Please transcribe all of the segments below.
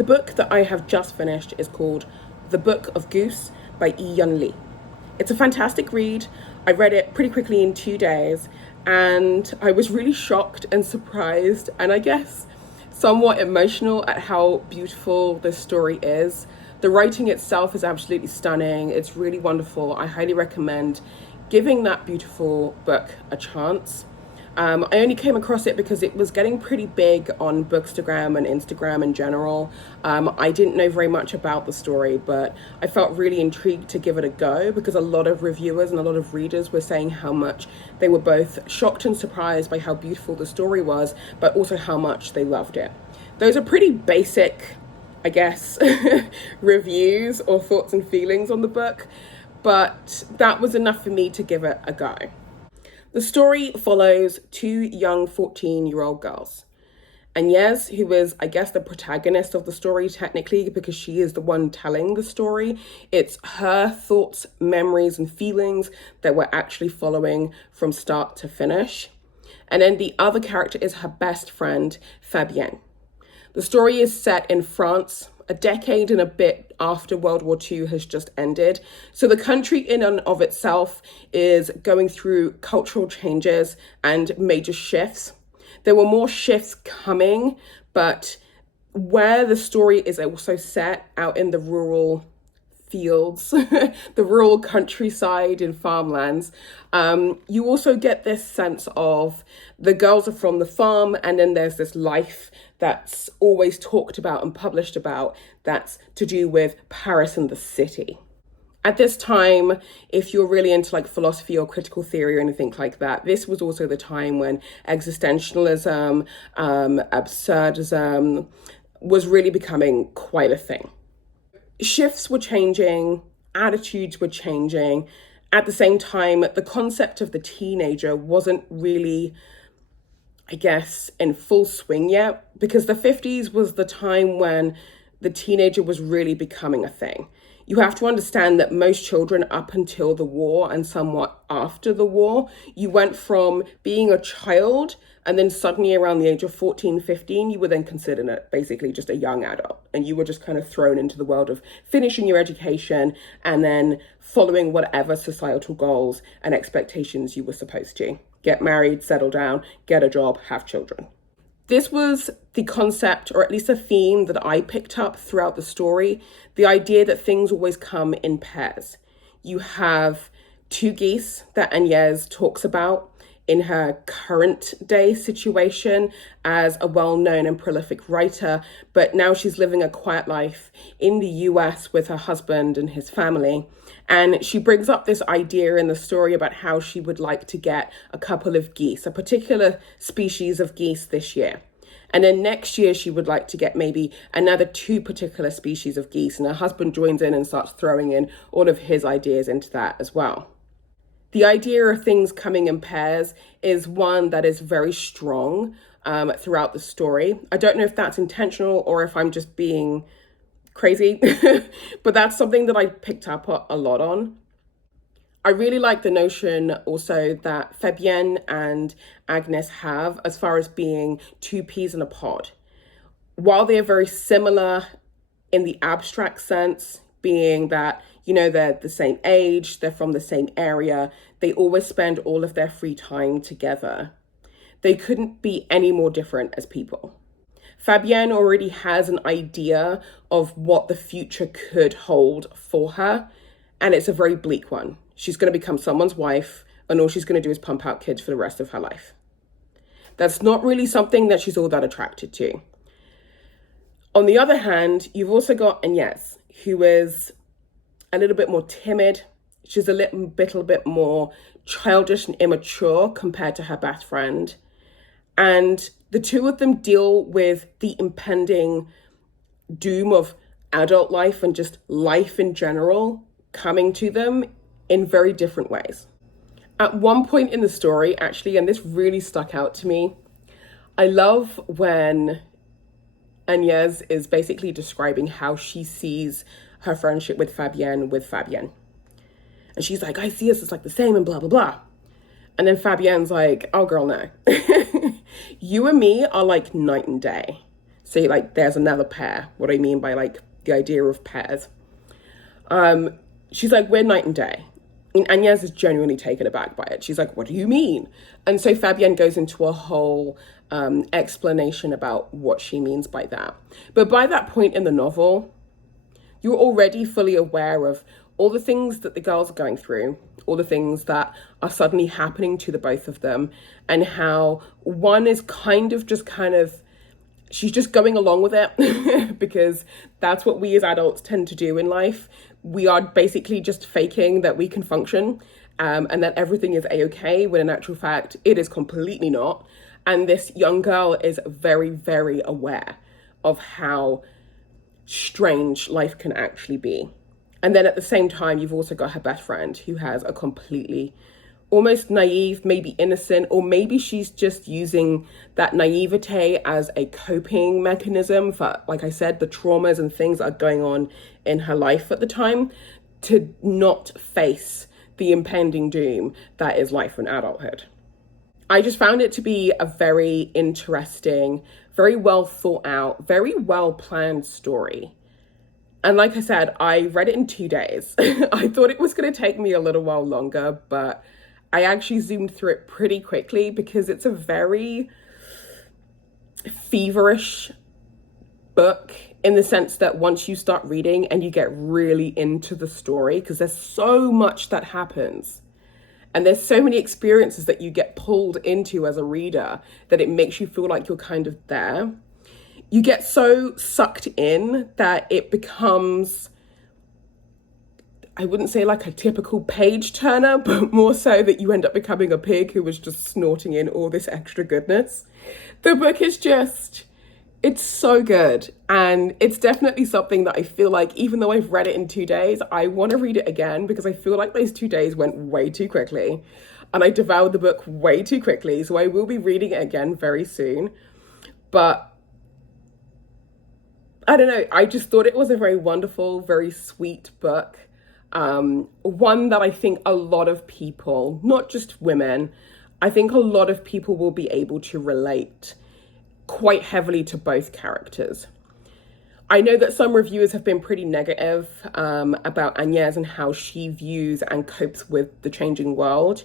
The book that I have just finished is called The Book of Goose by Yiyun. It's a fantastic read. I read it pretty quickly in 2 days, and I was really shocked and surprised, and I guess somewhat emotional at how beautiful this story is. The writing itself is absolutely stunning. It's really wonderful. I highly recommend giving that beautiful book a chance. I only came across it because it was getting pretty big on Bookstagram and Instagram in general. I didn't know very much about the story, but I felt really intrigued to give it a go because a lot of reviewers and a lot of readers were saying how much they were both shocked and surprised by how beautiful the story was, but also how much they loved it. Those are pretty basic, I guess, reviews or thoughts and feelings on the book, but that was enough for me to give it a go. The story follows two young 14-year-old girls. Agnes, who is, I guess, the protagonist of the story technically because she is the one telling the story. It's her thoughts, memories, and feelings that we're actually following from start to finish. And then the other character is her best friend, Fabienne. The story is set in France, a decade and a bit after World War II has just ended. So the country in and of itself is going through cultural changes and major shifts. There were more shifts coming, but where the story is also set out in the rural fields, the rural countryside and farmlands, you also get this sense of the girls are from the farm, and then there's this life that's always talked about and published about that's to do with Paris and the city. At this time, if you're really into like philosophy or critical theory or anything like that, this was also the time when existentialism, absurdism was really becoming quite a thing. Shifts were changing, attitudes were changing. At the same time, the concept of the teenager wasn't really, I guess, in full swing yet, because the 50s was the time when the teenager was really becoming a thing. You have to understand that most children up until the war and somewhat after the war, you went from being a child and then suddenly around the age of 14, 15, you were then considered basically just a young adult. And you were just kind of thrown into the world of finishing your education and then following whatever societal goals and expectations you were supposed to. Get married, settle down, get a job, have children. This was the concept, or at least a theme that I picked up throughout the story, the idea that things always come in pairs. You have two geese that Agnes talks about in her current day situation as a well-known and prolific writer, but now she's living a quiet life in the US with her husband and his family. And she brings up this idea in the story about how she would like to get a couple of geese, a particular species of geese this year. And then next year, she would like to get maybe another 2 particular species of geese. And her husband joins in and starts throwing in all of his ideas into that as well. The idea of things coming in pairs is one that is very strong throughout the story. I don't know if that's intentional or if I'm just being crazy, but that's something that I picked up a lot on. I really like the notion also that Fabienne and Agnes have as far as being 2 peas in a pod. While they are very similar in the abstract sense, being that, you know, they're the same age, they're from the same area, they always spend all of their free time together. They couldn't be any more different as people. Fabienne already has an idea of what the future could hold for her, and it's a very bleak one. She's going to become someone's wife, and all she's going to do is pump out kids for the rest of her life. That's not really something that she's all that attracted to. On the other hand, you've also got Agnes, who is a little bit more timid. She's a little bit more childish and immature compared to her best friend. And the two of them deal with the impending doom of adult life and just life in general coming to them in very different ways. At one point in the story, actually, and this really stuck out to me, I love when Agnes is basically describing how she sees her friendship with Fabienne. And she's like, I see us as like the same and blah, blah, blah. And then Fabienne's like, oh girl, no. You and me are like night and day. say like there's another pair. What I mean by like the idea of pairs. She's like, we're night and day. And Agnes is genuinely taken aback by it. She's like, what do you mean? And so Fabienne goes into a whole explanation about what she means by that. But by that point in the novel, you're already fully aware of all the things that the girls are going through, all the things that are suddenly happening to the both of them, and how one is she's just going along with it because that's what we as adults tend to do in life. We are basically just faking that we can function and that everything is a-okay, when in actual fact, it is completely not. And this young girl is very, very aware of how strange life can actually be. And then at the same time, you've also got her best friend who has a completely almost naive, maybe innocent, or maybe she's just using that naivete as a coping mechanism for, like I said, the traumas and things that are going on in her life at the time, to not face the impending doom that is life and adulthood. I just found it to be a very interesting, very well thought out, very well planned story. And like I said, I read it in 2 days. I thought it was going to take me a little while longer, but I actually zoomed through it pretty quickly because it's a very feverish book in the sense that once you start reading and you get really into the story, because there's so much that happens and there's so many experiences that you get pulled into as a reader that it makes you feel like you're kind of there. You get so sucked in that it becomes, I wouldn't say like a typical page turner, but more so that you end up becoming a pig who was just snorting in all this extra goodness. The book is just, it's so good. And it's definitely something that I feel like, even though I've read it in 2 days, I want to read it again because I feel like those 2 days went way too quickly. And I devoured the book way too quickly. So I will be reading it again very soon. But I don't know, I just thought it was a very wonderful, very sweet book. One that I think a lot of people, not just women, I think a lot of people will be able to relate quite heavily to both characters. I know that some reviewers have been pretty negative about Agnes and how she views and copes with the changing world.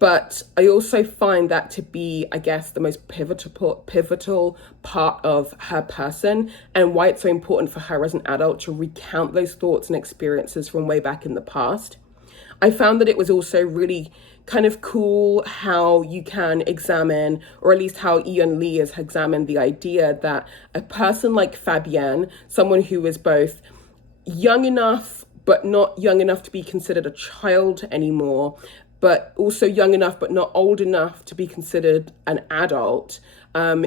But I also find that to be, I guess, the most pivotal part of her person and why it's so important for her as an adult to recount those thoughts and experiences from way back in the past. I found that it was also really kind of cool how you can examine, or at least how Yiyun Lee has examined the idea that a person like Fabienne, someone who is both young enough but not young enough to be considered a child anymore, but also young enough but not old enough to be considered an adult,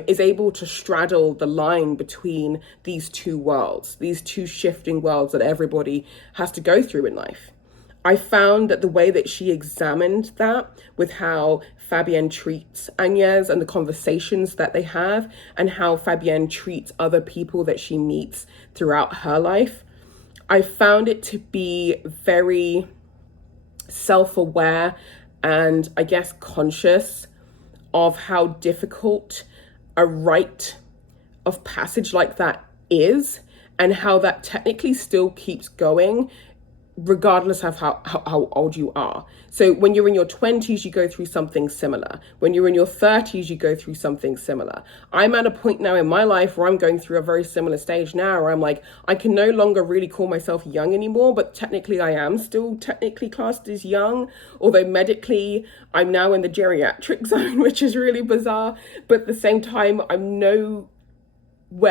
is able to straddle the line between these two worlds, these two shifting worlds that everybody has to go through in life. I found that the way that she examined that with how Fabienne treats Agnes and the conversations that they have and how Fabienne treats other people that she meets throughout her life, I found it to be very self-aware and I guess conscious of how difficult a rite of passage like that is and how that technically still keeps going regardless of how old you are. So when you're in your 20s, you go through something similar. When you're in your 30s, you go through something similar. I'm at a point now in my life where I'm going through a very similar stage now where I'm like, I can no longer really call myself young anymore, but technically I am still technically classed as young, although medically I'm now in the geriatric zone, which is really bizarre. But at the same time, I'm nowhere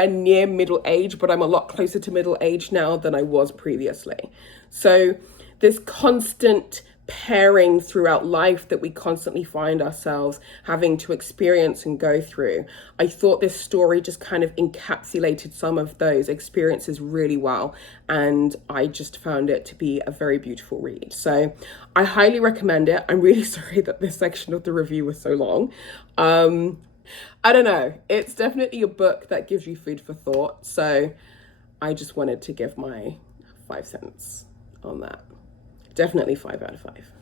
near middle age, but I'm a lot closer to middle age now than I was previously. So this constant pairing throughout life that we constantly find ourselves having to experience and go through, I thought this story just kind of encapsulated some of those experiences really well, and I just found it to be a very beautiful read. So I highly recommend it. I'm really sorry that this section of the review was so long. I don't know, it's definitely a book that gives you food for thought, so I just wanted to give my 5 cents on that. Definitely 5 out of 5.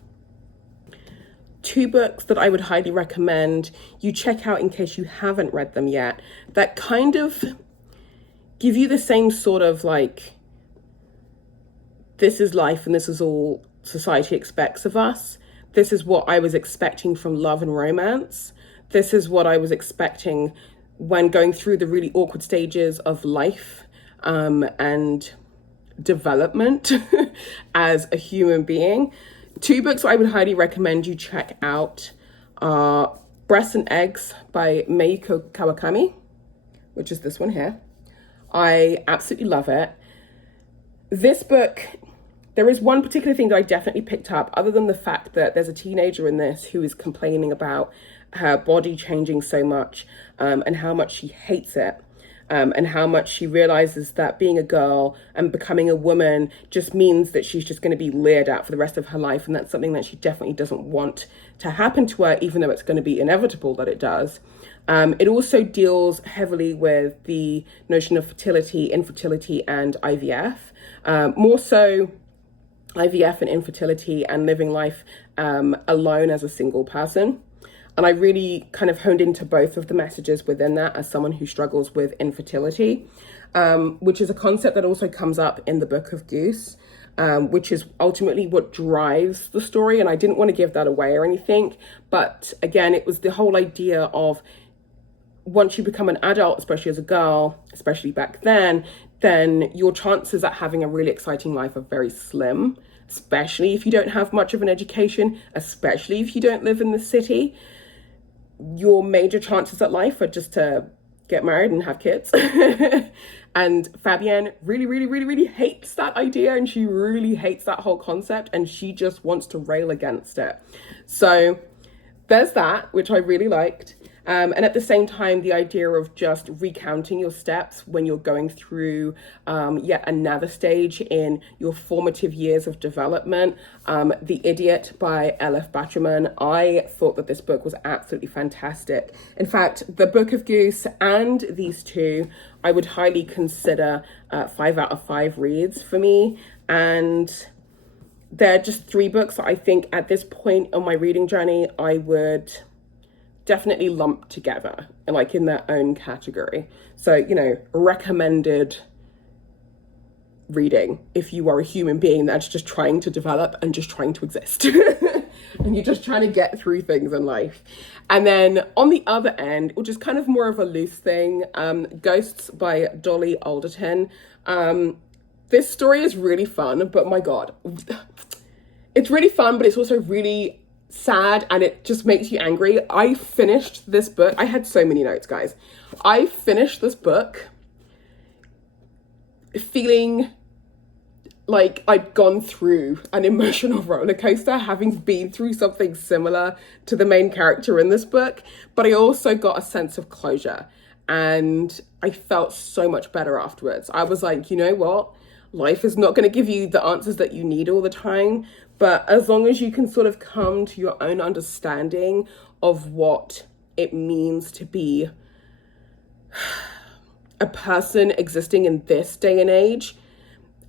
2 books that I would highly recommend you check out in case you haven't read them yet, that kind of give you the same sort of like, this is life and this is all society expects of us. This is what I was expecting from love and romance. This is what I was expecting when going through the really awkward stages of life and development as a human being. 2 books I would highly recommend you check out are Breasts and Eggs by Mieko Kawakami, which is this one here. I absolutely love it. This book, there is one particular thing that I definitely picked up, other than the fact that there's a teenager in this who is complaining about her body changing so much and how much she hates it. And how much she realizes that being a girl and becoming a woman just means that she's just going to be leered at for the rest of her life. And that's something that she definitely doesn't want to happen to her, even though it's going to be inevitable that it does. It also deals heavily with the notion of fertility, infertility, and IVF. More so IVF and infertility and living life alone as a single person. And I really kind of honed into both of the messages within that as someone who struggles with infertility, which is a concept that also comes up in the book of Goose, which is ultimately what drives the story. And I didn't want to give that away or anything. But again, it was the whole idea of once you become an adult, especially as a girl, especially back then your chances at having a really exciting life are very slim, especially if you don't have much of an education, especially if you don't live in the city. Your major chances at life are just to get married and have kids. And Fabienne really hates that idea, and she really hates that whole concept, and she just wants to rail against it. So there's that, which I really liked. And at the same time, the idea of just recounting your steps when you're going through yet another stage in your formative years of development. The Idiot by Elif Batuman. I thought that this book was absolutely fantastic. In fact, the Book of Goose and these 2, I would highly consider 5 out of 5 reads for me. And they're just 3 books that I think at this point on my reading journey, I would definitely lumped together and like in their own category. So, you know, recommended reading if you are a human being that's just trying to develop and just trying to exist and you're just trying to get through things in life. And then on the other end, which is kind of more of a loose thing, Ghosts by Dolly Alderton. This story is really fun, but my God, it's really fun, but it's also really sad and it just makes you angry. I finished this book. I had so many notes, guys. I finished this book feeling like I'd gone through an emotional roller coaster, having been through something similar to the main character in this book. But I also got a sense of closure and I felt so much better afterwards. I was like, you know what? Life is not going to give you the answers that you need all the time, but as long as you can sort of come to your own understanding of what it means to be a person existing in this day and age,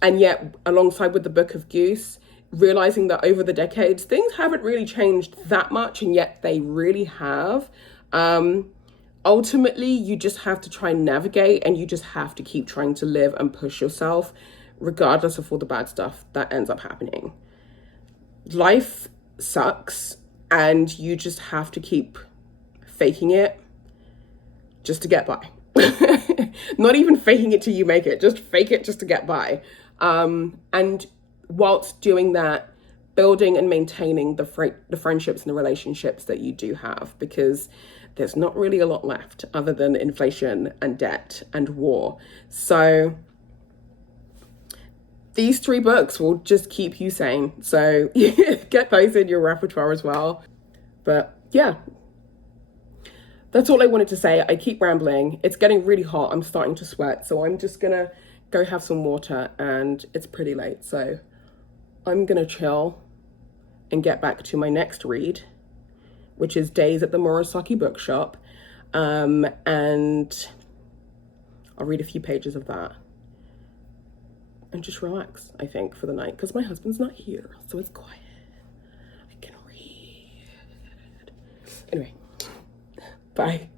and yet alongside with the Book of Goose, realizing that over the decades, things haven't really changed that much, and yet they really have. Ultimately, you just have to try and navigate, and you just have to keep trying to live and push yourself, regardless of all the bad stuff that ends up happening. Life sucks, and you just have to keep faking it just to get by. Not even faking it till you make it, just fake it just to get by. And whilst doing that, building and maintaining the friendships and the relationships that you do have, because there's not really a lot left other than inflation and debt and war. So these 3 books will just keep you sane. So get those in your repertoire as well. But yeah, that's all I wanted to say. I keep rambling. It's getting really hot. I'm starting to sweat. So I'm just going to go have some water, and it's pretty late. So I'm going to chill and get back to my next read, which is Days at the Murasaki Bookshop. And I'll read a few pages of that and just relax, I think, for the night, because my husband's not here, so it's quiet. I can read. Anyway, bye.